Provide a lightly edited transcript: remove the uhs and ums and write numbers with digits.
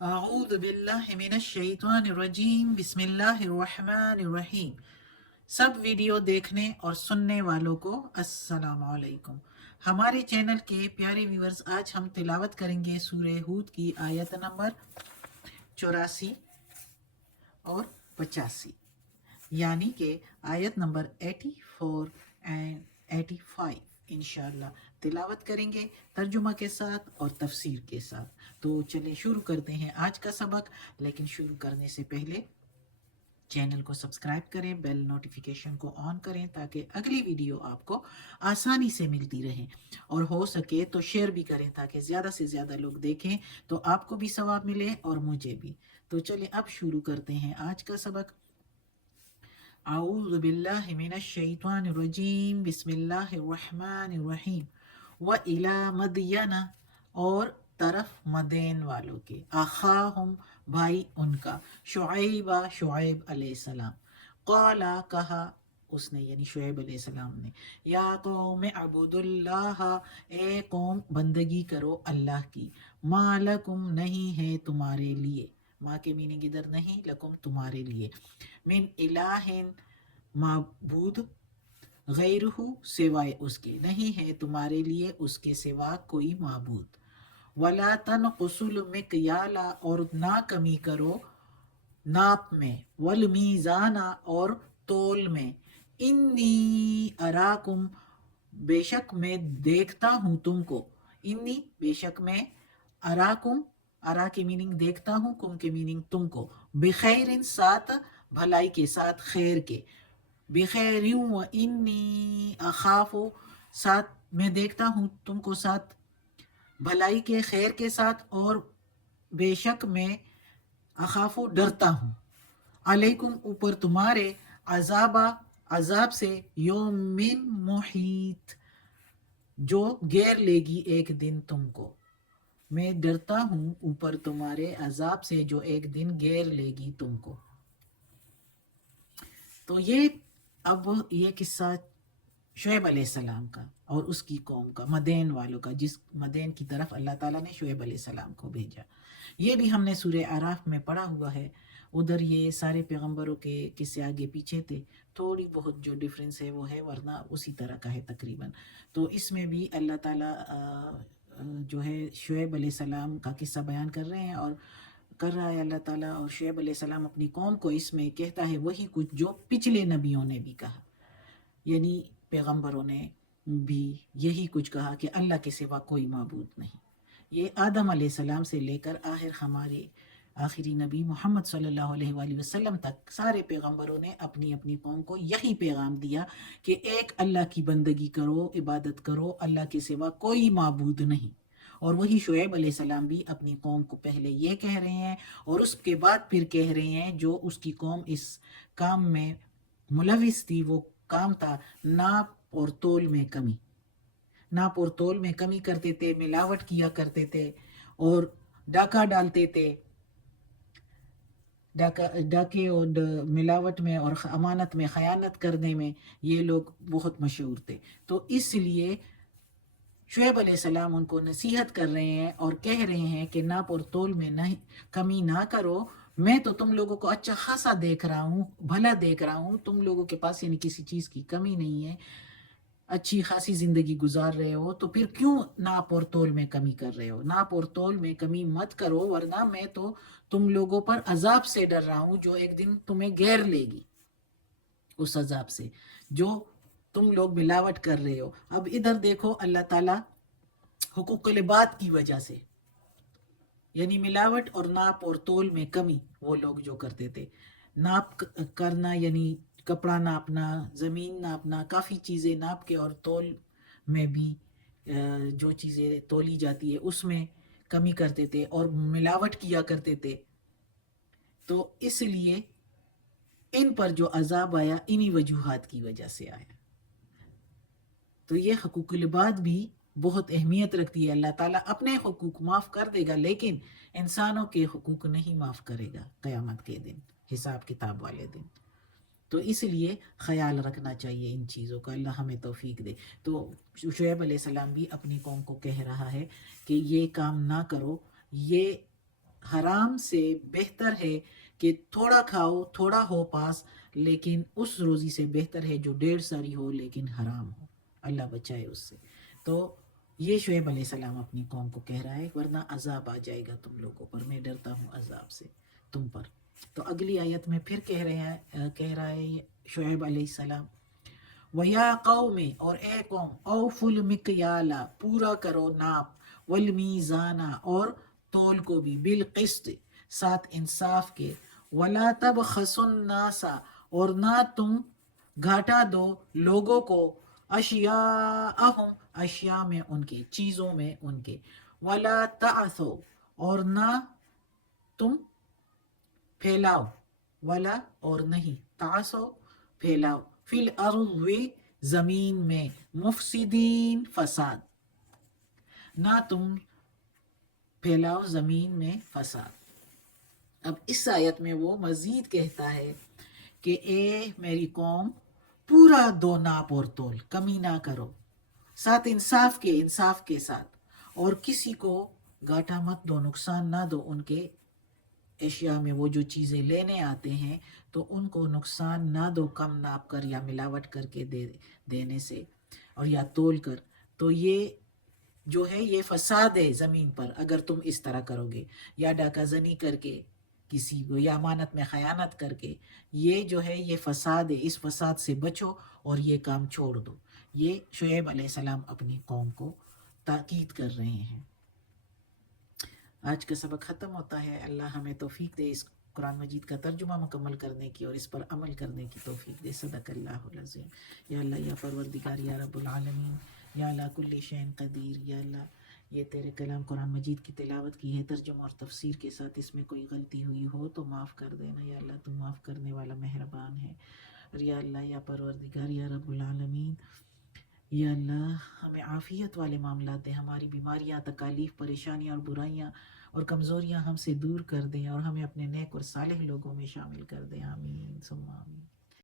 اعوذ باللہ من الشیطان الرجیم بسم اللہ الرحمن الرحیم۔ سب ویڈیو دیکھنے اور سننے والوں کو السلام علیکم۔ ہمارے چینل کے پیارے ویورز، آج ہم تلاوت کریں گے سورہ ہود کی آیت نمبر 84 اور 85، یعنی کہ آیت نمبر 84 اینڈ 85 انشاءاللہ تلاوت کریں گے ترجمہ کے ساتھ اور تفسیر کے ساتھ۔ تو چلیں شروع کرتے ہیں آج کا سبق، لیکن شروع کرنے سے پہلے چینل کو سبسکرائب کریں، بیل نوٹیفیکیشن کو آن کریں تاکہ اگلی ویڈیو آپ کو آسانی سے ملتی رہیں، اور ہو سکے تو شیئر بھی کریں تاکہ زیادہ سے زیادہ لوگ دیکھیں تو آپ کو بھی ثواب ملے اور مجھے بھی۔ تو چلیں اب شروع کرتے ہیں آج کا سبق۔ اعوذ باللہ من الشیطان الرجیم بسم اللہ الرحمن الرحیم۔ وَإِلَى مَدْيَنَ، اور طرف مدین والوں کے، اخاہم بھائی ان کا، شعیبہ شعیب علیہ السلام، قالا کہا اس نے یعنی شعیب علیہ السلام نے، یا قوم اعبدوا اللہ، اے قوم بندگی کرو اللہ کی، ما لکم نہیں ہے تمہارے لیے، ماں کے میننگ ادھر نہیں، لکم تمہارے لیے، من الہ معبود، غیرہ سوائے اس کے، نہیں ہے تمہارے لیے اس کے سوا کوئی معبود، ولا تنقصوا المکیال، اور نہ کمی کرو ناپ میں، والمیزان اور تول میں، انی اراکم بے شک میں دیکھتا ہوں تم کو، انی بے شک میں، اراکم ارا کی میننگ دیکھتا ہوں، کم کی میننگ تم کو، بخیر ساتھ بھلائی کے، ساتھ خیر کے، بخیر و انی اخاف، ساتھ میں دیکھتا ہوں تم کو ساتھ بھلائی کے، خیر کے ساتھ، اور بے شک میں اخاف ڈرتا ہوں، علیکم اوپر تمہارے، عذاب سے، یومن محیط جو گیر لے گی ایک دن تم کو، میں ڈرتا ہوں اوپر تمہارے عذاب سے جو ایک دن گیر لے گی تم کو۔ تو یہ اب یہ قصہ شعیب علیہ السلام کا اور اس کی قوم کا، مدین والوں کا، جس مدین کی طرف اللہ تعالیٰ نے شعیب علیہ السلام کو بھیجا۔ یہ بھی ہم نے سورہ اعراف میں پڑھا ہوا ہے، ادھر یہ سارے پیغمبروں کے قصے آگے پیچھے تھے، تھوڑی بہت جو ڈفرینس ہے وہ ہے، ورنہ اسی طرح کا ہے تقریباً۔ تو اس میں بھی اللہ تعالیٰ جو ہے شعیب علیہ السلام کا قصہ بیان کر رہے ہیں، اور کر رہا ہے اللہ تعالیٰ، اور شعیب علیہ السلام اپنی قوم کو اس میں کہتا ہے وہی کچھ جو پچھلے نبیوں نے بھی کہا، یعنی پیغمبروں نے بھی یہی کچھ کہا کہ اللہ کے سوا کوئی معبود نہیں۔ یہ آدم علیہ السلام سے لے کر آخر ہمارے آخری نبی محمد صلی اللہ علیہ وآلہ وسلم تک سارے پیغمبروں نے اپنی اپنی قوم کو یہی پیغام دیا کہ ایک اللہ کی بندگی کرو، عبادت کرو، اللہ کے سوا کوئی معبود نہیں۔ اور وہی شعیب علیہ السلام بھی اپنی قوم کو پہلے یہ کہہ رہے ہیں، اور اس کے بعد پھر کہہ رہے ہیں جو اس کی قوم اس کام میں ملوث تھی، وہ کام تھا ناپ اور تول میں کمی، ناپ اور تول میں کمی کرتے تھے، ملاوٹ کیا کرتے تھے، اور ڈاکہ ڈالتے تھے، ڈاکے اور ملاوٹ میں اور امانت میں خیانت کرنے میں یہ لوگ بہت مشہور تھے۔ تو اس لیے شعیب علیہ السلام ان کو نصیحت کر رہے ہیں اور کہہ رہے ہیں کہ ناپ اور تول میں کمی نہ کرو، میں تو تم لوگوں کو اچھا خاصا دیکھ رہا ہوں، بھلا دیکھ رہا ہوں، تم لوگوں کے پاس یعنی کسی چیز کی کمی نہیں ہے، اچھی خاصی زندگی گزار رہے ہو، تو پھر کیوں ناپ اور تول میں کمی کر رہے ہو؟ ناپ اور تول میں کمی مت کرو، ورنہ میں تو تم لوگوں پر عذاب سے ڈر رہا ہوں جو ایک دن تمہیں گھیر لے گی، اس عذاب سے جو تم لوگ ملاوٹ کر رہے ہو۔ اب ادھر دیکھو اللہ تعالیٰ حقوق العباد کی وجہ سے، یعنی ملاوٹ اور ناپ اور تول میں کمی، وہ لوگ جو کرتے تھے، ناپ کرنا یعنی کپڑا ناپنا، زمین ناپنا، کافی چیزیں ناپ کے، اور تول میں بھی جو چیزیں تولی جاتی ہے اس میں کمی کرتے تھے اور ملاوٹ کیا کرتے تھے۔ تو اس لیے ان پر جو عذاب آیا انہی وجوہات کی وجہ سے آیا۔ تو یہ حقوق العباد بھی بہت اہمیت رکھتی ہے، اللہ تعالیٰ اپنے حقوق معاف کر دے گا لیکن انسانوں کے حقوق نہیں معاف کرے گا قیامت کے دن، حساب کتاب والے دن۔ تو اس لیے خیال رکھنا چاہیے ان چیزوں کا، اللہ ہمیں توفیق دے۔ تو شعیب علیہ السلام بھی اپنی قوم کو کہہ رہا ہے کہ یہ کام نہ کرو، یہ حرام سے بہتر ہے کہ تھوڑا کھاؤ تھوڑا ہو پاس، لیکن اس روزی سے بہتر ہے جو ڈھیر ساری ہو لیکن حرام ہو، اللہ بچائے اس سے۔ تو یہ شعیب علیہ السلام اپنی قوم کو کہہ رہا ہے، ورنہ عذاب آ جائے گا تم لوگوں پر، میں ڈرتا ہوں عذاب سے تم پر۔ تو اگلی آیت میں پھر کہہ رہا ہے شعیب علیہ السلام، وَيَا قَوْمِ، اور اے قوم، اوفوا الْمِكْيَالَ، پورا کرو ناپ، وَالْمِيزَانَ، اور تول کو بھی، بالقسط، ساتھ انصاف کے، وَلَا تَبْخَسُوا النَّاسَ، اور نہ تم گھاٹا دو لوگوں کو، اشیاءہم، اشیاء میں ان کے، چیزوں میں ان کے، وَلَا تَعْثُوا، اور نہ تم پھیلاؤ، ولا اور نہیں، تعصو پھیلاؤ، فی الارض زمین میں، مفسدین فساد، نہ تم پھیلاؤ زمین میں فساد۔ اب اس آیت میں وہ مزید کہتا ہے کہ اے میری قوم، پورا دو ناپ اور تول، کمی نہ کرو، ساتھ انصاف کے ساتھ، اور کسی کو گھاٹا مت دو، نقصان نہ دو ان کے اشیاء میں، وہ جو چیزیں لینے آتے ہیں تو ان کو نقصان نہ دو کم ناپ کر یا ملاوٹ کر کے دینے سے، اور یا تول کر۔ تو یہ جو ہے یہ فساد ہے زمین پر اگر تم اس طرح کرو گے، یا ڈاکہ زنی کر کے کسی کو، یا امانت میں خیانت کر کے، یہ جو ہے یہ فساد ہے، اس فساد سے بچو اور یہ کام چھوڑ دو۔ یہ شعیب علیہ السلام اپنی قوم کو تاکید کر رہے ہیں۔ آج کا سبق ختم ہوتا ہے۔ اللہ ہمیں توفیق دے اس قرآن مجید کا ترجمہ مکمل کرنے کی اور اس پر عمل کرنے کی توفیق دے۔ صدق اللہ العظیم۔ یا اللہ یا پروردگار یا رب العالمین، یا اللہ کل شین قدیر، یا اللہ یہ تیرے کلام قرآن مجید کی تلاوت کی ہے ترجمہ اور تفسیر کے ساتھ، اس میں کوئی غلطی ہوئی ہو تو معاف کر دینا، یا اللہ تو معاف کرنے والا مہربان ہے۔ اور یا اللہ یا پروردگار یا رب العالمین، یا اللہ ہمیں عافیت والے معاملات دیں، ہماری بیماریاں، تکالیف، پریشانیاں اور برائیاں اور کمزوریاں ہم سے دور کر دیں، اور ہمیں اپنے نیک اور صالح لوگوں میں شامل کر دیں۔ آمین ثم آمین۔